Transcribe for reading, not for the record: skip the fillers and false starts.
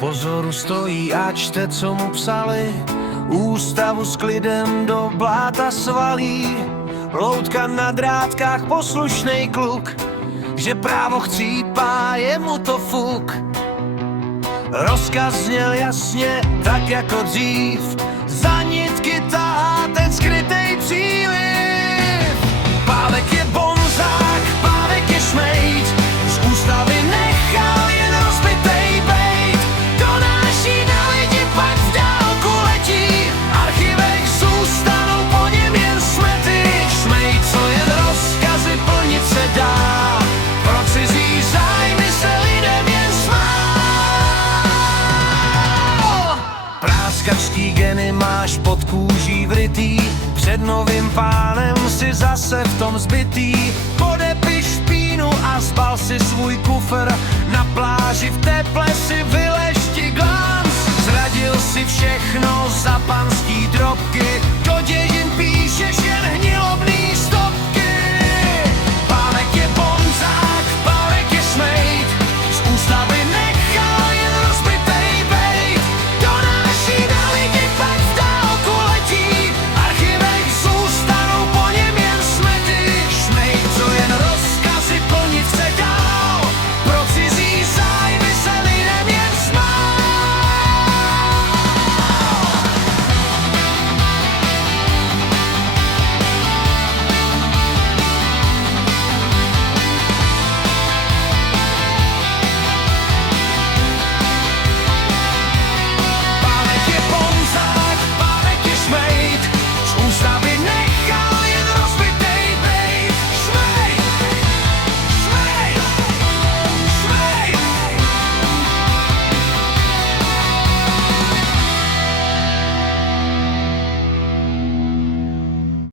pozoru stojí a čte, co mu psali. Ústavu s klidem do bláta svalí. Loutka na drátkách, poslušnej kluk, že právo chcípá, je mu to fuk. Rozkaz zněl jasně, tak jako dřív, za nitky tahá ten skrytej příliv. Pávek je bonzák, pávek je šmejd, z ústavy nechal jen rozbitej bejt. Donáší na lidi, pak v dálku letí, v archivech zůstanou po něm jen smety. Šmejd, co jen rozkazy plnit se dá, pro cizí zájmy se lidem jen smál. Práskařský geny máš pod kůží vrytý, před novým pánem si zase v tom zbytý. Podepiš špínu a zbal si svůj kufr, na pláži v teple si vylešti glánc. Zradil si všechno za panský drobky, do dějin píšeš jen hnilobný